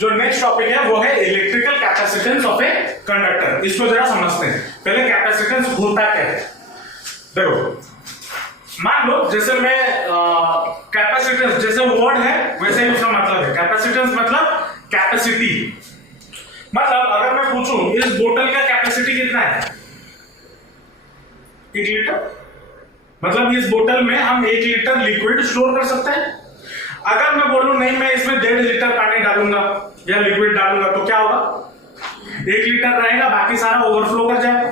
जो next topic है वो है electrical capacitance of a conductor. इसको जरा समझते हैं। पहले कैपेसिटेंस होता क्या है। देखो मान लो जैसे मैं कैपेसिटेंस जैसे वर्ड है वैसे ही उसका मतलब है। कैपेसिटेंस मतलब कैपेसिटी। मतलब अगर मैं पूछूं इस बोतल का कैपेसिटी कितना है 1 लीटर, मतलब इस बोतल में हम 1 लीटर लिक्विड स्टोर कर सकते हैं। अगर मैं बोलूं नहीं मैं इसमें 1.5 लीटर पानी डालूंगा या लिक्विड डालूंगा तो क्या होगा, 1 लीटर रहेगा बाकी सारा ओवरफ्लो कर जाएगा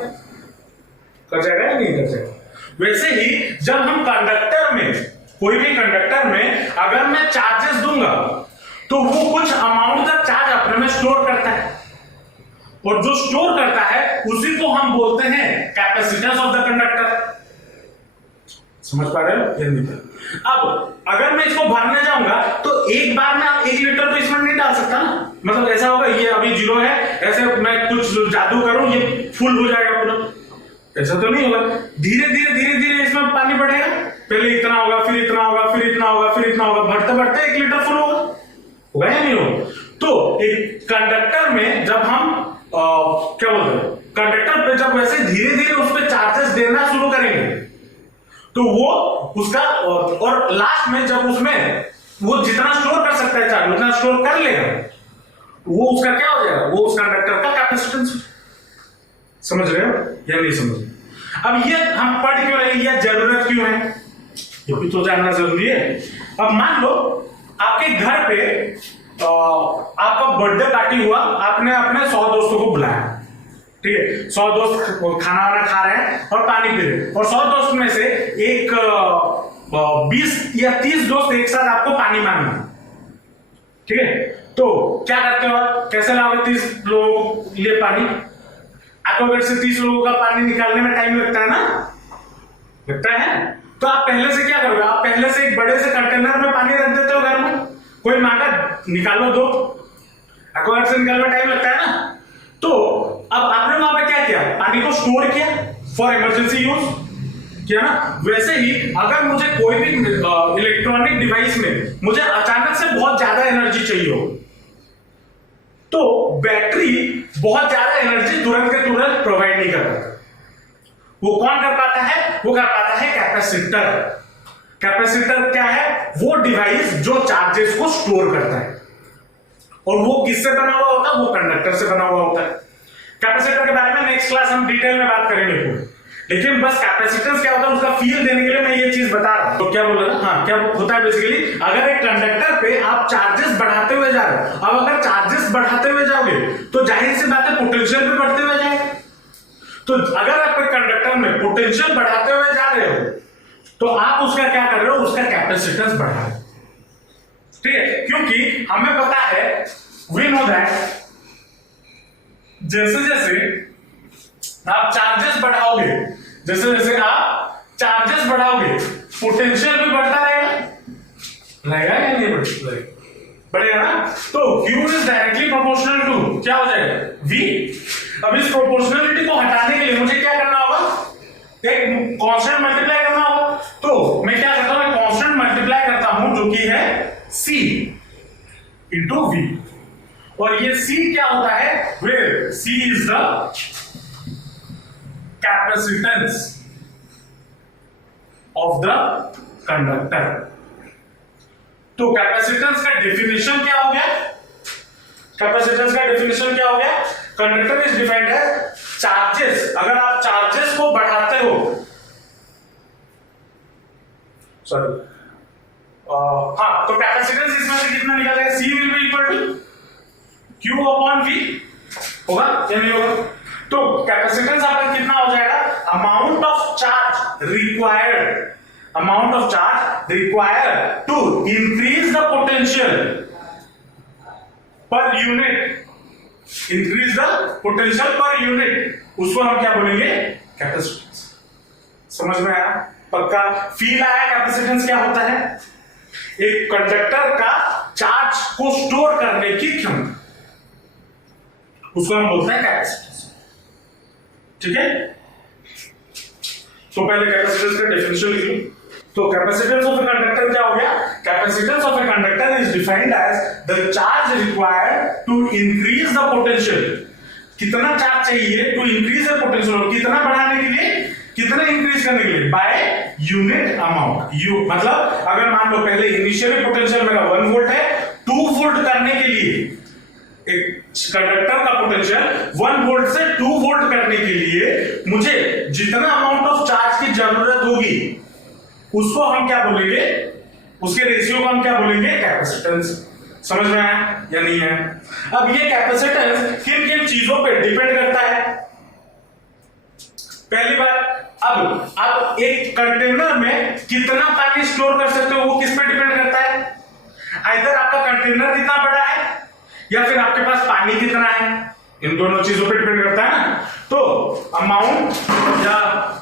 या नहीं कर जाएगा। वैसे ही जब हम कंडक्टर में कोई भी कंडक्टर में अगर मैं चार्जेस दूंगा तो वो कुछ अमाउंट का चार्ज अपने में स्टोर करता है और जो स्टोर करता है उसी को हम बोलते हैं कैपेसिटेंस ऑफ द कंडक्टर। समझ पा रहे हो? अब अगर मैं इसको भरने जाऊंगा तो एक बार में 1 लीटर तो इसमें नहीं डाल सकता ना। मतलब ऐसा होगा ये अभी 0 है ऐसे मैं कुछ जादू करूं ये फुल हो जाएगा पूरा, ऐसा तो नहीं होगा। धीरे धीरे इसमें पानी बढ़ेगा। पहले इतना होगा फिर इतना होगा फिर इतना होगा फिर इतना होगा, बढ़ते बढ़ते 1 लीटर फुल होगा या नहीं होगा। तो एक कंडक्टर में जब हम क्या बोलते हैं कंडक्टर पे जब वैसे धीरे धीरे उस पर चार्जेस देना शुरू करेंगे तो वो उसका और लास्ट में जब उसमें वो जितना स्टोर कर सकता है चार्ज उतना स्टोर कर लेगा, वो उसका क्या हो जाएगा, वो उस कंडक्टर का कैपेसिटेंस। समझ रहे हो या नहीं समझ रहे? अब ये हम पढ़ क्यों रहे, ये जरूरत क्यों है, ये भी तो जानना जरूरी है। अब मान लो आपके घर पे आपका बर्थडे पार्टी हुआ, आपने अपने 100 दोस्तों को बुलाया, ठीक है। 100 दोस्त खाना वाना खा रहे हैं और पानी पी रहे हैं और 100 दोस्त में से एक 20 या 30 दोस्त एक साथ आपको पानी मांगे, ठीक है। तो क्या करते हो आप, कैसे लाओगे 30 लोगों के लिए पानी? आपको अगर से 30 लोगों का पानी निकालने में टाइम लगता है ना, लगता है। तो आप पहले से क्या करोगे, आप पहले से एक बड़े से कंटेनर में पानी रख देते हो घर में, कोई मांगा निकालो दो, आपको घर से निकालने में टाइम लगता है ना। तो अब आपने वहां पे क्या किया, पानी को स्टोर किया फॉर इमरजेंसी यूज किया ना। वैसे ही अगर मुझे कोई भी इलेक्ट्रॉनिक डिवाइस में मुझे अचानक से बहुत ज्यादा एनर्जी चाहिए हो तो बैटरी बहुत ज्यादा एनर्जी तुरंत के तुरंत प्रोवाइड नहीं कर पाता। वो कौन कर पाता है, वो कर पाता है कैपेसिटर। कैपेसिटर क्या है, वो डिवाइस जो चार्जेस को स्टोर करता है और वो किससे बना हुआ होता है, वो कंडक्टर से बना हुआ होता है। कैपेसिटर के बारे में नेक्स्ट क्लास हम डिटेल में बात करेंगे, लेकिन बस कैपेसिटेंस क्या होता है उसका फील देने के लिए मैं ये चीज बता रहा हूं। तो क्या बोल रहा था, हाँ क्या होता है बेसिकली, अगर एक कंडक्टर पे आप चार्जेस बढ़ाते हुए जा रहे हो, अब अगर चार्जेस बढ़ाते हुए जाओगे तो जाहिर सी बात है पोटेंशियल भी बढ़ते हुए जाएगा। तो अगर आप कंडक्टर में पोटेंशियल बढ़ाते हुए जा रहे हो तो आप उसका क्या कर रहे हो, उसका कैपेसिटेंस बढ़ा रहे हो, ठीक है। क्योंकि हमें पता है वी नो दैट जैसे जैसे आप चार्जेस बढ़ाओगे, जैसे जैसे आप चार्जेस बढ़ाओगे पोटेंशियल भी बढ़ता रहेगा या नहीं बढ़ेगा ना। तो Q is directly proportional to क्या हो जाएगा V। अब इस प्रोपोर्शनलिटी को हटाने के लिए मुझे क्या करना होगा, एक कांस्टेंट मल्टीप्लाई करना होगा। तो मैं क्या करता हूं, कांस्टेंट मल्टीप्लाई करता हूं जो कि है C इंटू V। और ये C क्या होता है, where C is the capacitance of the conductor. तो कैपेसिटेंस का डेफिनेशन क्या हो गया, कैपेसिटेंस का डेफिनेशन क्या हो गया, conductor is defined as charges. अगर आप चार्जेस को बढ़ाते हो, सॉरी हाँ, तो कैपेसिटेंस इसमें से कितना निकालेगा, C will be equal to Q upon V होगा या नहीं होगा। तो कैपेसिटेंस आपका कितना हो जाएगा, amount of charge required, amount of charge required to increase the potential per unit, increase the potential per unit, उसको हम क्या बोलेंगे, कैपेसिटेंस। समझ में आया, पक्का फील आया कैपेसिटेंस क्या होता है, एक कंडक्टर का चार्ज को स्टोर करने की क्षमता, उसको हम बोलते हैं कैपेसिटेंस, ठीक है। तो पहले कैपेसिटेंस का डेफिनेशन लिख लो। तो कैपेसिटेंस ऑफ ए कंडक्टर क्या हो गया? Capacitance of a conductor is defined as the charge required to increase the potential. कितना चार्ज चाहिए टू इंक्रीज द पोटेंशियल, कितना बढ़ाने के लिए, कितना इंक्रीज करने के लिए, बाय यूनिट अमाउंट। यू मतलब अगर मान लो पहले इनिशियली पोटेंशियल मेरा 1 वोल्ट है, 2 वोल्ट करने के लिए एक कंडक्टर का पोटेंशियल 1 वोल्ट से 2 वोल्ट करने के लिए मुझे जितना अमाउंट ऑफ चार्ज की जरूरत होगी उसको हम क्या बोलेंगे, उसके रेशियो को हम क्या बोलेंगे? कैपेसिटेंस। समझ में आया या नहीं है? अब ये कैपेसिटेंस किन किन चीजों पे डिपेंड करता है? पहली बात, अब एक कंटेनर में कितना पानी स्टोर कर सकते हो वो किस पे डिपेंड करता है? आइदर आपका कंटेनर कितना बड़ा है या फिर आपके पास पानी कितना है, इन दोनों चीजों पे डिपेंड करता है ना। तो अमाउंट या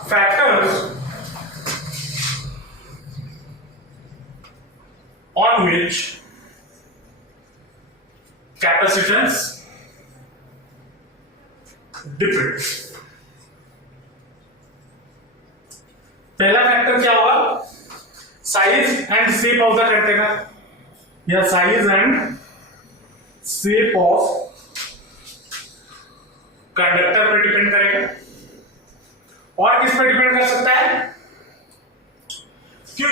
factors on which capacitance depends। पहला फैक्टर क्या होगा? Size and shape of the container या size and shape of conductor पर डिपेंड करेगा। और किस पर डिपेंड कर सकता है? क्यों?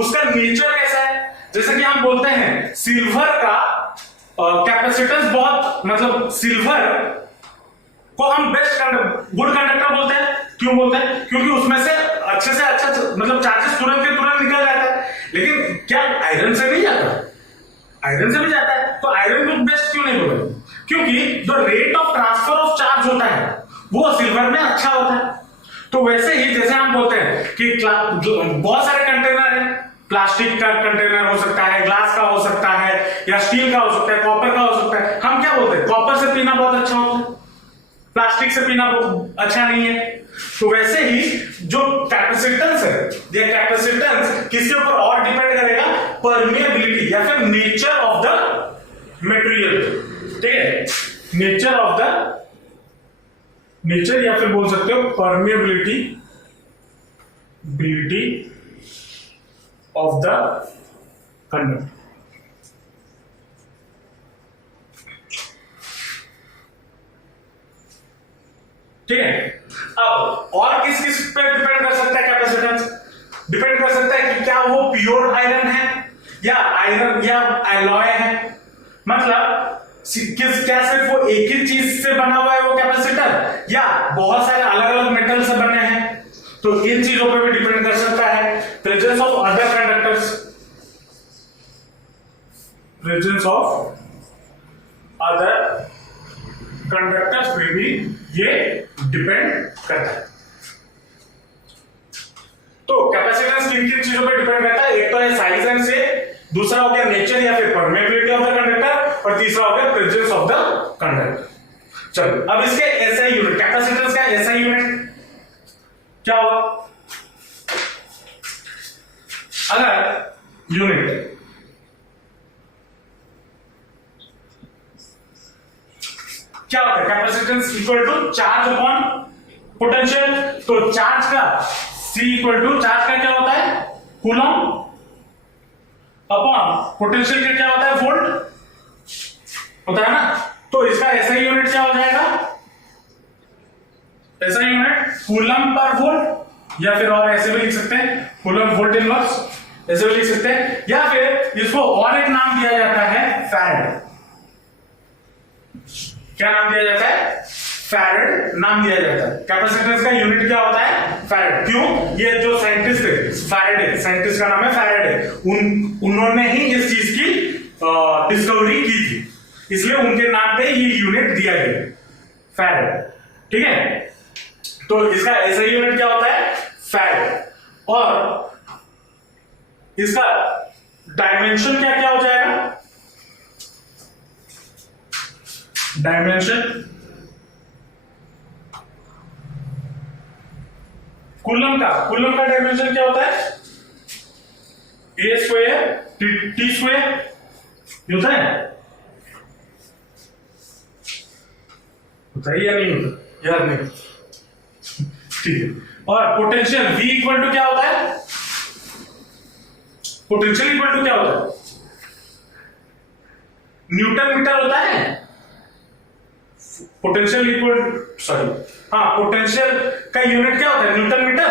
उसका नेचर कैसा है? जैसे कि हम बोलते हैं सिल्वर का कैपेसिटेंस बहुत, मतलब सिल्वर को हम बेस्ट गुड कंडक्टर बोलते हैं। क्यों बोलते हैं? क्योंकि उसमें से अच्छे मतलब चार्जेस तुरंत के तुरंत निकल जाता है। लेकिन क्या आयरन से नहीं जाता? आयरन से भी जाता है। तो आयरन को बेस्ट क्यों नहीं बोले? क्योंकि जो rate of transfer of charge होता है वो सिल्वर में अच्छा होता है। तो वैसे ही जैसे हम बोलते हैं कि बहुत सारे कंटेनर हैं, प्लास्टिक का कंटेनर हो सकता है, ग्लास का हो सकता है, या स्टील का हो सकता है, कॉपर का हो सकता है। हम क्या बोलते हैं? कॉपर से पीना बहुत अच्छा होता है, प्लास्टिक से पीना बहुत अच्छा नहीं है। तो वैसे ही जो कैपेसिटेंस है, ये कैपेसिटेंस किसके ऊपर और डिपेंड करेगा? परमेबिलिटी या फिर नेचर ऑफ द मटेरियल। ठीक है, नेचर या फिर बोल सकते हो परमेबिलिटी of the conductor। ठीक है, अब और किस किस पे डिपेंड कर सकता है कैपेसिटेंस? डिपेंड कर सकता है कि क्या वो प्योर आयरन है या आयरन या एलॉय है। मतलब क्या सिर्फ वो एक ही चीज से बना हुआ है वो कैपेसिटर, या बहुत सारे अलग अलग मेटल से बने हैं। तो इन चीजों पे भी डिपेंड कर सकता है। प्रेजेंस ऑफ अदर कंडक्टर्स, पे भी ये डिपेंड करता है। तो कैपेसिटेंस किन किन चीजों पे डिपेंड करता है? एक तो है साइज एंड शेप, दूसरा हो गया नेचर या फिर परमेबिलिटी ऑफ द कंडक्टर, और तीसरा हो गया प्रेजेंस ऑफ द कंडक्टर। चलो अब इसके एसआई यूनिट, कैपेसिटेंस का एसआई यूनिट क्या होगा? अगर यूनिट क्या होता है? Capacitance equal to charge upon potential. तो चार्ज का C इक्वल टू चार्ज का क्या होता है? कूलम अपॉन पोटेंशियल का क्या होता है? वोल्ट होता है ना। तो इसका एसआई यूनिट क्या हो जाएगा? SI unit coulomb per volt, या फिर और ऐसे भी लिख सकते हैं कूलम वोल्ट इनवर्स, ऐसे भी लिख सकते हैं, या फिर इसको और एक नाम दिया जाता है फैराड। क्या नाम दिया जाता है? फैराड नाम दिया जाता है। कैपेसिटेंस का यूनिट क्या होता है? फैराड। क्यों? ये जो साइंटिस्ट है फैराडे, साइंटिस्ट का नाम है फैराडे, उन्होंने ही इस चीज की डिस्कवरी की थी, इसलिए उनके नाम पे ये यूनिट दिया गया फैराड। ठीक है, तो इसका ऐसा यूनिट क्या होता है? फैराड। और इसका डायमेंशन क्या क्या हो जाएगा? डायमेंशन कूलम का डायमेंशन क्या होता है? ए स्क्वायर टी स्क्वायर होता है या नहीं होता? यार नहीं, ठीक है। और पोटेंशियल V इक्वल टू क्या होता है? पोटेंशियल इक्वल टू क्या होता है? न्यूटन मीटर होता है। पोटेंशियल इक्वल, सॉरी, हाँ, पोटेंशियल का यूनिट क्या होता है? न्यूटन मीटर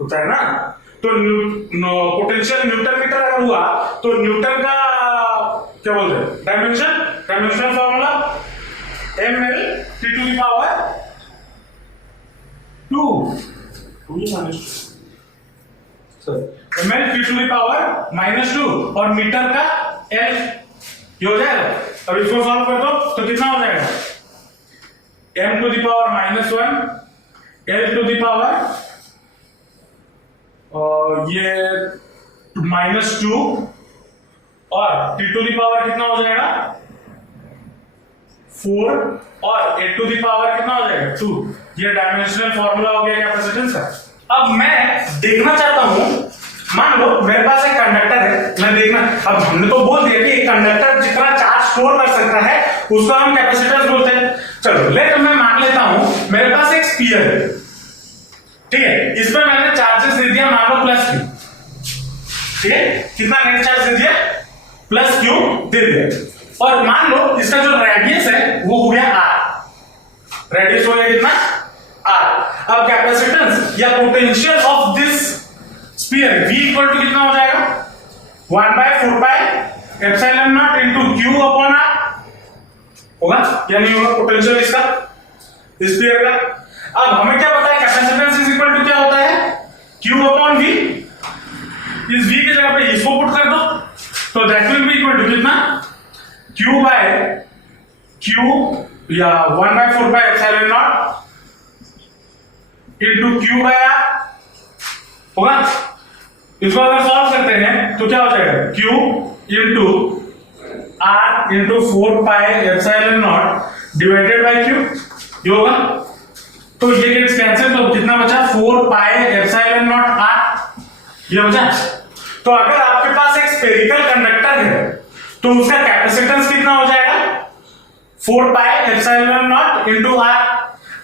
होता है ना। तो पोटेंशियल न्यूटन मीटर अगर हुआ तो न्यूटन का क्या बोलते हैं? Dimension formula ml t to the power 2 ml t to the power -2 और मीटर का l, ये हो जाएगा। अब इसको सॉल्व कर दो तो कितना हो जाएगा? m to the power -1 l to the power और ये -2 और t टू द पावर कितना हो जाएगा? 4 और a टू द पावर कितना हो जाएगा? 2। ये डायमेंशनल फॉर्मूला हो गया कैपेसिटेंस का। अब मैं देखना चाहता हूं, मान लो मेरे पास एक कंडक्टर है, मैं देखना, अब हमने तो बोल दिया कि एक कंडक्टर जितना चार्ज स्टोर कर सकता है उसको हम कैपेसिटेंस बोलते हैं। चलो मैं मान लेता हूं मेरे पास एक स्फीयर है, ठीक है, इसमें मैंने चार्जेस दे दिया मान लो +q, ठीक है, कितना नेट चार्ज दे दिया? +q दे दिया। और मान लो इसका जो रेडियस है वो हो गया r, रेडियस हो गया कितना? r। अब कैपेसिटेंस या potential of this sphere v equal to कितना हो जाएगा? 1/4 pi epsilon nought into q upon r होगा या नहीं होगा? पोटेंशियल इसका स्फीयर का। अब हमें क्या पता है? कैपेसिटेंस इज इक्वल टू क्या होता है? q upon v। इस v की जगह पे इसको पुट कर दो तो that will be equal to कितना? q बाय q या 1/4 by epsilon nought into q by r होगा। इसको अगर सॉल्व करते हैं तो क्या हो जाएगा? q into r into 4 pi epsilon not divided by q, ये होगा। तो ये गेट्स कैंसिल, तो कितना बचा? 4 पाई एप्सिलॉन नॉट r, ये बचा। तो अगर आपके पास एक स्फेरिकल कंडक्टर है तो उसका कैपेसिटेंस कितना हो जाएगा? 4 pi epsilon nought into r,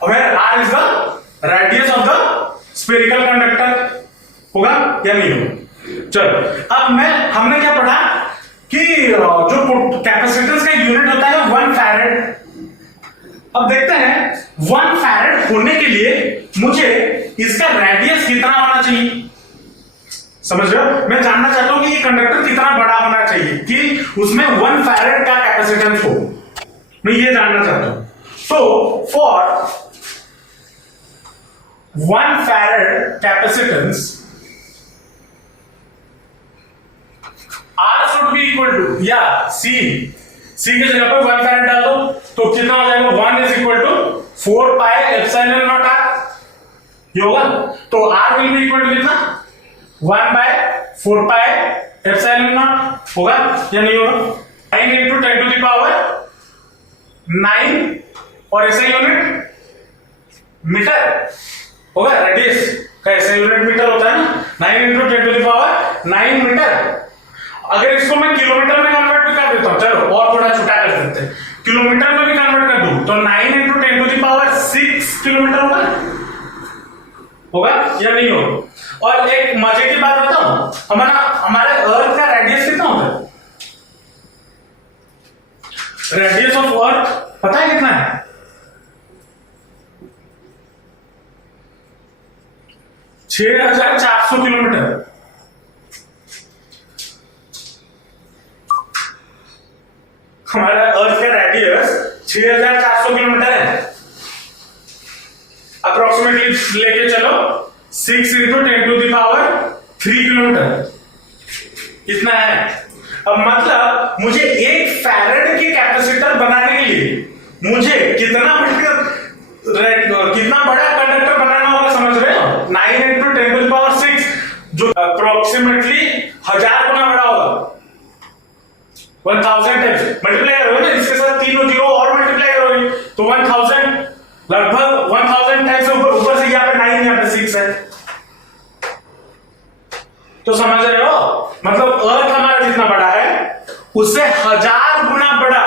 where r is the radius of the spherical conductor, होगा या नहीं होगा? चलो अब हमने क्या पढ़ा कि जो कैपेसिटेंस का यूनिट होता है 1 फैरेड। अब देखते हैं 1 फैरेड होने के लिए मुझे इसका रेडियस कितना होना चाहिए। समझ रहे हो? मैं जानना चाहता हूं कि ये कंडक्टर कितना बड़ा होना चाहिए कि उसमें 1 फैरेड का कैपेसिटेंस हो, मैं ये जानना चाहता हूं। तो for 1 farad capacitance R should be equal to, या C की जगह पर 1 फैरेड डाल दो तो कितना हो जाएगा? 1 is equal to 4 pi epsilon not r, ये होगा। तो R will be equal to कितना? 1/4 पाई एप्सिलॉन नॉट, होगा या नहीं होगा? 9 into 10 to the power 9 और ऐसा यूनिट मीटर होगा। रेडियस का ऐसा यूनिट मीटर होता है ना, 9 into 10 to the power 9 metre. अगर इसको मैं किलोमीटर में कन्वर्ट भी कर देता हूं, चलो और थोड़ा छोटा कर देते हैं, किलोमीटर में भी कन्वर्ट कर दूं तो 9 into 10 to the power 6 kilometre होगा या नहीं होगा? और एक मजे की बात बताऊं, हमारे अर्थ का रेडियस कितना होता है? रेडियस ऑफ अर्थ पता है कितना है? 6400 किलोमीटर। हमारा अर्थ का रेडियस 6400 किलोमीटर है। अप्रोक्सीमेटली लेके चलो 6 into 10 to the power 3 kilometre इतना है। अब मतलब मुझे एक फैरेड की कैपेसिटर बनाने के लिए मुझे कितना बड़ा कंडक्टर बनाना होगा, समझ रहे हो? 9 into 10 to the power 6 जो अप्रोक्सीमेटली 1000 गुना बड़ा होगा। 1000 टाइम्स मल्टीप्लाई करोगे ना, इसके साथ 3 जीरो और मल्टीप्लाई करोगे तो 1000, लगभग 1000 टाइम्स ऊपर से यहाँ पे 9 यहाँ पे 6 है। तो समझ रहे हो? मतलब अर्थ हमारा जितना बड़ा है उससे 1000 गुना बड़ा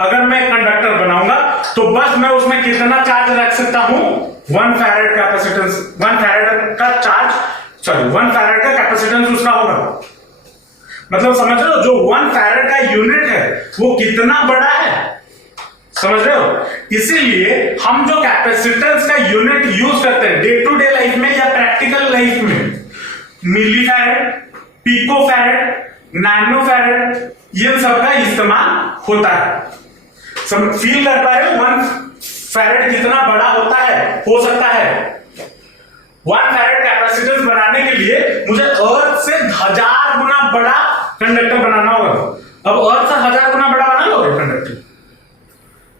अगर मैं कंडक्टर बनाऊंगा तो बस मैं उसमें कितना चार्ज रख सकता हूं? 1 फैरेड कैपेसिटेंस, 1 फैरेड का चार्ज, सॉरी 1 फैरेड का कैपेसिटेंस उसका होगा। मतलब समझ रहे हो, जो 1 फैरेड का यूनिट है वो कितना बड़ा है, समझ रहे हो। इसीलिए हम जो कैपेसिटेंस का यूनिट यूज करते हैं डे टू डे लाइफ में या प्रैक्टिकल लाइफ में, millifarad, picofarad, nanofarad, ये सब का इस्तेमाल होता है। सब फील कर पा रहे हो 1 फैरेड कितना बड़ा होता है, हो सकता है 1 फैरेड कैपेसिटेंस बनाने के लिए मुझे अर्थ से 1000 गुना बड़ा कंडक्टर बनाना होगा। अब अर्थ से 1000 गुना बड़ा बना लोगे कंडक्टर,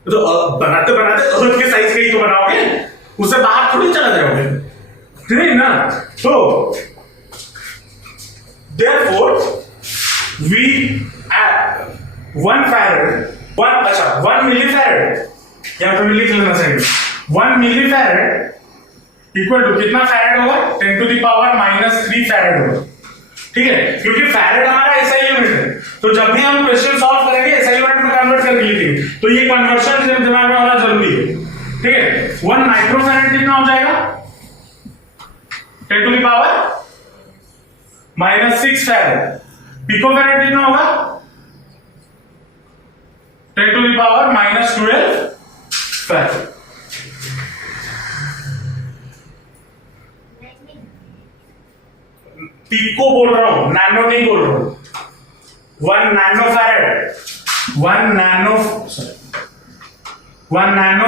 तो बनाते बनाते अर्थ के साइज का ही तो बनाओगे, उससे बाहर थोड़ी चला जाओगे, नहीं ना। तो therefore we add 1 farad 1 millifarad, यहां पे लिख लेना चाहिए 1 millifarad इक्वल टू कितना फैरेड होगा, 10 टू द पावर -3 फैरेड होगा, ठीक है। क्योंकि फैरेड हमारा एसआई यूनिट है, तो जब भी हम क्वेश्चन सॉल्व करेंगे एसआई यूनिट में कन्वर्ट करके लिखेंगे, तो ये कन्वर्शन दिमाग में होना जरूरी है, ठीक है। 1 माइक्रोफैरेड कितना हो जाएगा, 10 to the power -6 farad. Picofarad कितना होगा, 10 to the power -12 farad. Pico बोल रहा हूं, नैनो नहीं बोल रहा हूं। 1 नैनो फैरेड 1 नैनो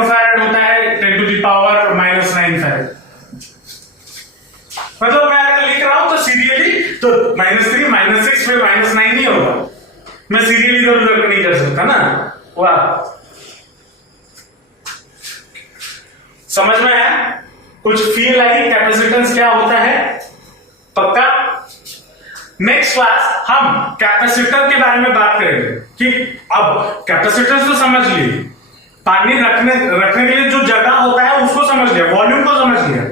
फैरेड होता है 10 टू द पावर -9 फैरेड। मतलब मैं अगर लिख रहा हूं तो सीरियली तो -3 -6 फिर -9 नहीं होगा, मैं सीरियली इधर उधर नहीं कर सकता ना। वाह, समझ में है, कुछ फील आई कैपेसिटेंस क्या होता है, पक्का। नेक्स्ट क्लास हम कैपेसिटर के बारे में बात करेंगे कि अब कैपेसिटेंस तो समझ लिए, पानी रखने के लिए जो जगह होता है उसको समझ लिया, वॉल्यूम को समझ लिया,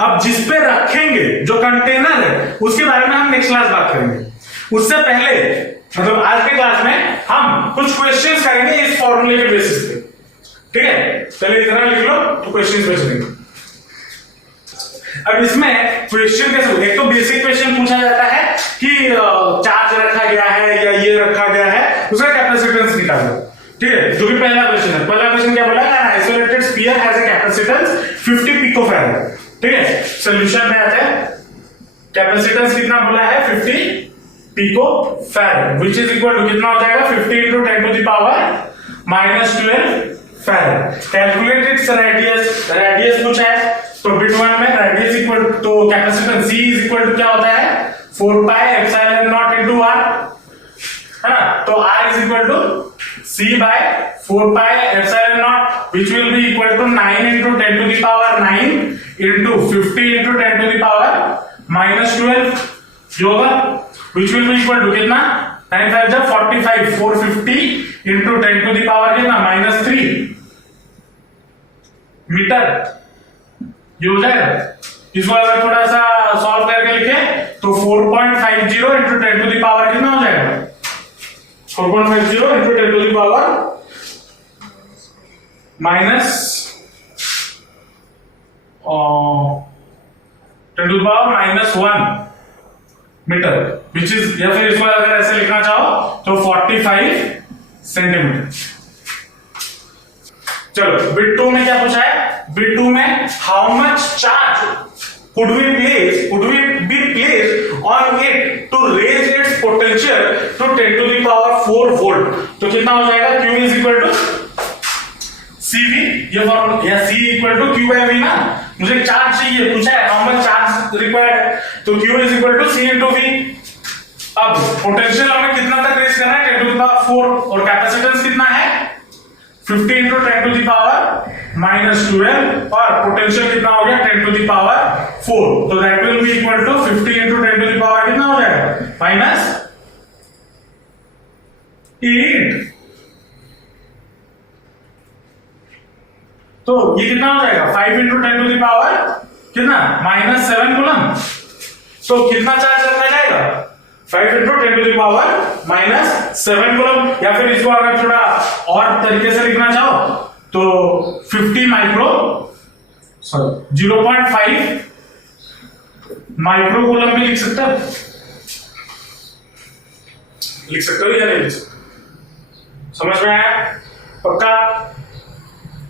अब जिस पे रखेंगे जो कंटेनर है उसके बारे में हम नेक्स्ट क्लास बात करेंगे। उससे पहले मतलब आज के क्लास में हम कुछ क्वेश्चंस करेंगे इस फॉर्मूले के बेसिस पे, ठीक है। पहले इतना लिख लो तो क्वेश्चंस पे चलेंगे। अब इसमें क्वेश्चन कैसे, एक तो बेसिक क्वेश्चन पूछा जाता है कि चार्ज रखा गया है या ये रखा गया है, उसका कैपेसिटेंस निकालो, ठीक है। जो कि पहला क्वेश्चन है, पहला क्वेश्चन क्या बोला है, isolated sphere has a capacitance 50 picofarad, ठीक है। सॉल्यूशन में आता है कैपेसिटेंस कितना बोला है 50 picofarad, which is equal to कितना हो जाएगा 50 into 10 to the power -12 farad. Calculate its radius पूछा है, तो बिट 1 में रेडियस इक्वल तो capacitance C is equal to क्या होता है 4 pi epsilon nought into R, है ना। तो R is equal to C by 4 pi epsilon nought which will be equal to 9 into 10 to the power 9 into 50 into 10 to the power -12 जो होगा which will be equal to कितना 9 5 जा 45 450 into 10 to the power कितना -3 metre, ये हो जाएगा। इसको अगर थोड़ा सा सॉल्व करके लिखे तो 4.50 into 10 to the power कितना हो जाएगा 4.50 into 10 to the power -10 to the power -1 metre, which is, या फिर इसको अगर ऐसे लिखना चाहो तो 45 सेंटीमीटर। चलो बिट 2 में क्या पूछा है, बिट 2 में how much charge could be placed on it to raise its potential to 10 to the power 4 volt, तो कितना हो जाएगा Q is equal to CV, ये फॉर्मूला, या C equal to Q by V ना, मुझे चार्ज चाहिए, पूछा है हाउ मच चार्ज रिक्वायर्ड, तो Q is equal to C into V। अब पोटेंशियल हमें कितना तक रेज करना है 10 to the power 4, और कैपेसिटेंस कितना है 50 into 10 to the power -12, और पोटेंशियल कितना हो गया 10 to the power 4, तो that will be equal to 50 into 10 to the power कितना हो जाएगा -8, तो ये कितना हो जाएगा 5 into 10 to the power कितना -7 कूलम, तो कितना चार्ज रखा जाएगा 5 into 10 to the power -7 coulomb, या फिर इसको अगर थोड़ा और तरीके से लिखना चाहो तो 50 0.5 माइक्रो कूलम भी लिख सकते हैं, लिख सकते हो या नहीं लिख सकते? समझ में आया? पक्का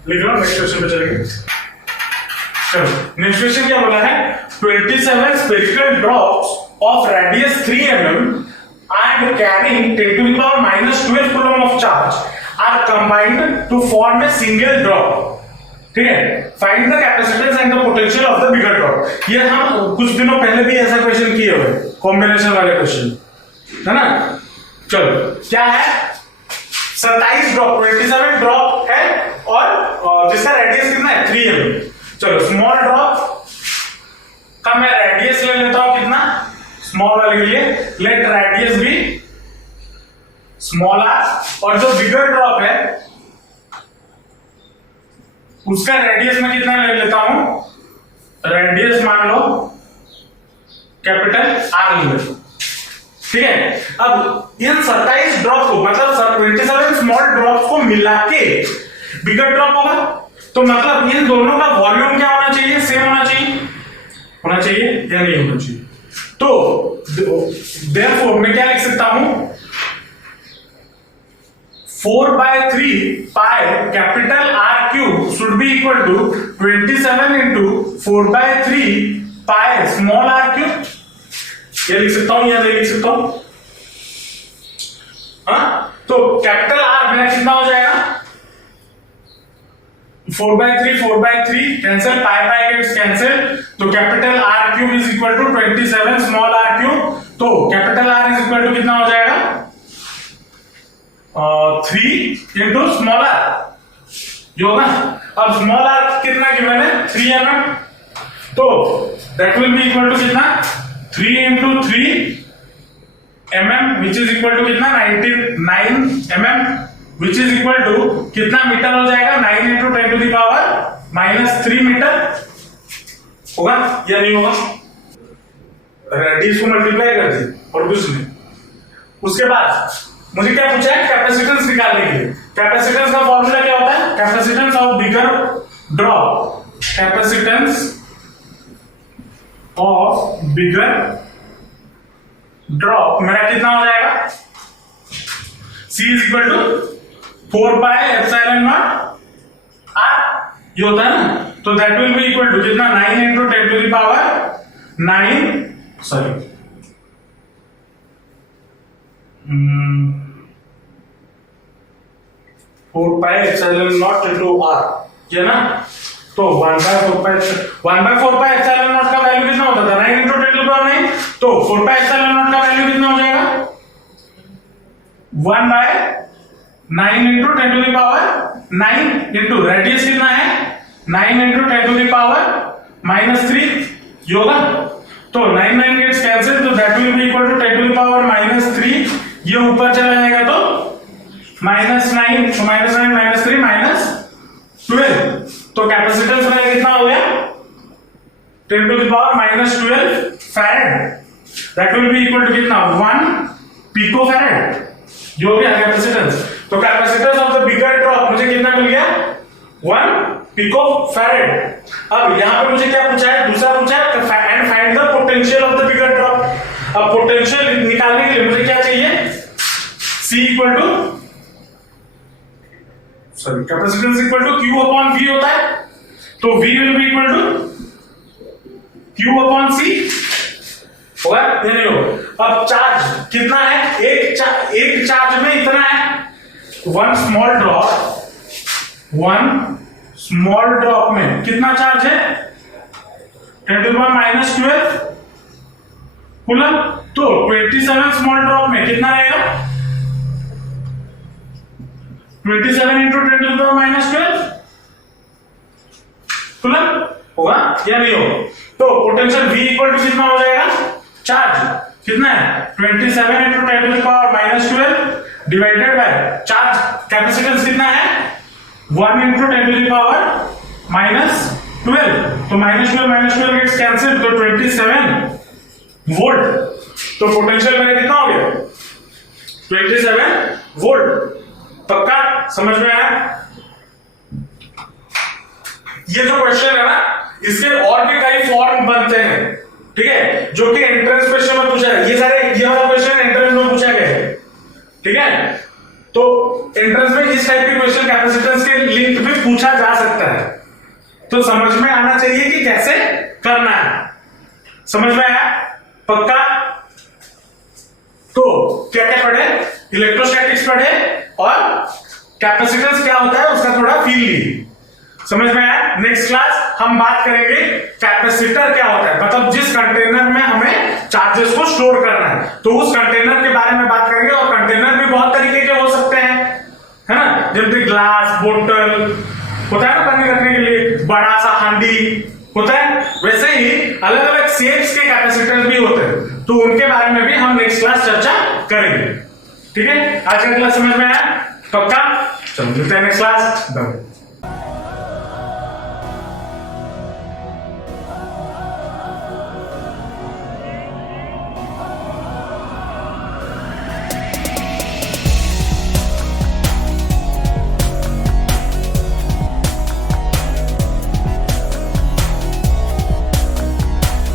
लिख लो, नेक्स्ट क्वेश्चन पे चलेंगे। चलो नेक्स्ट क्वेश्चन क्या बोला है, 27 spherical drops of radius 3 mm and carrying 10 to the power minus 12 coulomb of charge are combined to form a single drop। ठीक है, find the capacitance and the potential of the bigger drop. ये हम कुछ दिनों पहले भी ऐसा question किए हुए, कॉम्बिनेशन वाले क्वेश्चन, है ना। चलो क्या है, 27 ड्रॉप, 27 ड्रॉप है और जिसका रेडियस कितना है 3 mm। चलो स्मॉल ड्रॉप का मैं रेडियस ले लेता हूं, कितना स्मॉल वाले के लिए, लेट रेडियस भी स्मॉल आर, और जो बिगर ड्रॉप है उसका रेडियस मैं कितना ले लेता हूं, रेडियस मान लो कैपिटल आर ले लेता हूं। ठीक है, अब इन 27 ड्रॉप को मतलब 27 स्मॉल ड्रॉप्स को मिला के बिगर ड्रॉप होगा, तो मतलब इन दोनों का वॉल्यूम क्या होना चाहिए, सेम होना चाहिए, होना चाहिए या नहीं होना चाहिए। तो देयरफॉर मैं क्या लिख सकता हूं, 4/3 pi capital R cube should be equal to 27 into 4/3 pi small R cube. ये लिख सकता हूं या नहीं लिख सकता हूं? हाँ, तो कैपिटल आर मेरा कितना हो जाएगा, 4/3 कैंसिल, पाई गेट्स कैंसिल, तो capital R cube is equal to 27 small R cube. तो capital R is equal to कितना हो जाएगा, 3 इंटू स्मॉल आर, जो ना। अब स्मॉल आर कितना गिवन है, 3 mm, तो that will be equal to कितना, 3 into 3 mm which is equal to कितना, 99 mm which is equal to कितना मीटर हो जाएगा, 9 into 10 to the power minus 3 metre होगा या नहीं होगा। रेडियस को मल्टीप्लाई कर दी और कुछ नहीं। उसके बाद मुझे क्या पूछा है, कैपेसिटेंस निकालने के लिए। कैपेसिटेंस का फॉर्मूला क्या होता है, capacitance of bigger drop, capacitance of bigger drop मेरा कितना हो जाएगा, C is equal to 4πε0 r, ये होता है ना, तो that will be equal to कितना, 9 into 10 to the power 9, sorry 4πε0 into r, ये ना। तो 1/4πε0 का वैल्यू कितना होता था, 9 इंटू 10 टू द पावर 9, तो 4πε0 का वैल्यू कितना हो जाएगा, 1/9 into 10 to the power 9 into radius कितना है, 9 into 10 to the power minus 3 होगा। तो 9 गेट्स कैंसिल, तो that will be equal to 10 to the power minus 3, ये ऊपर चला जाएगा तो -9, तो -9 -3 -12, तो कैपेसिटेंस मेरा कितना हो गया, 10 to the power -12 farad, that will be equal to कितना, 1 पिको फैराड, जो भी है कैपेसिटेंस। तो capacitance of the bigger drop मुझे कितना मिल गया, 1 पिको फैराड। अब यहां पे मुझे क्या पूछा है, दूसरा पूछा है and find the potential of the bigger drop. अब पोटेंशियल निकालने के लिए मुझे क्या चाहिए, C equal to, sorry capacitance equal to Q upon V होता है, तो V will be equal to Q upon C, होगा या नहीं होगा। अब चार्ज कितना है, एक चार्ज में इतना है, 1 स्मॉल ड्रॉप में कितना चार्ज है, 10 टू द पावर -12 कूलम। तो 27 स्मॉल ड्रॉप में कितना रहेगा, 27 into 10 to the power -12 coulomb, होगा या नहीं होगा। तो पोटेंशियल V इक्वल टू कितना हो जाएगा, चार्ज कितना है, 27 into 10 to the power -12 divided by charge, capacitance कितना है, 1 इंटू 10 टू द पावर -12, तो -12 गेट्स कैंसिल, तो 27 वोल्ट। तो पोटेंशियल मेरा कितना हो गया, 27 वोल्ट। पक्का समझ में आया। ये जो क्वेश्चन है ना, इसके और भी कई फॉर्म बनते हैं, ठीक है, जो कि एंट्रेंस क्वेश्चन में पूछा है। ये वाला क्वेश्चन एंट्रेंस में पूछा गया है, ठीक है। तो एंट्रेंस में इस टाइप के क्वेश्चन कैपेसिटेंस के लिंक भी पूछा जा सकता है, तो समझ में आना चाहिए कि कैसे करना है। समझ में आया? पक्का? तो क्या क्या पढ़े? इलेक्ट्रोस्टैटिक्स पढ़े और कैपेसिटेंस क्या होता है उसका थोड़ा फील लिए। समझ में आया? नेक्स्ट क्लास हम बात करेंगे कैपेसिटर क्या होता है, मतलब जिस कंटेनर में हमें चार्जेस को स्टोर करना है, तो उस कंटेनर के बारे में बात करेंगे। और कंटेनर भी बहुत तरीके के हो सकते हैं, है ना, जैसे ग्लास बोतल होता है ना पानी रखने के लिए, बड़ा सा हांडी होता है, वैसे ही अलग अलग शेप्स के कैपेसिटर भी होते हैं, तो उनके बारे में भी हम नेक्स्ट क्लास चर्चा करेंगे। ठीक है, आज का क्लास समझ में आया? पक्का? चलो मिलते हैं नेक्स्ट क्लास।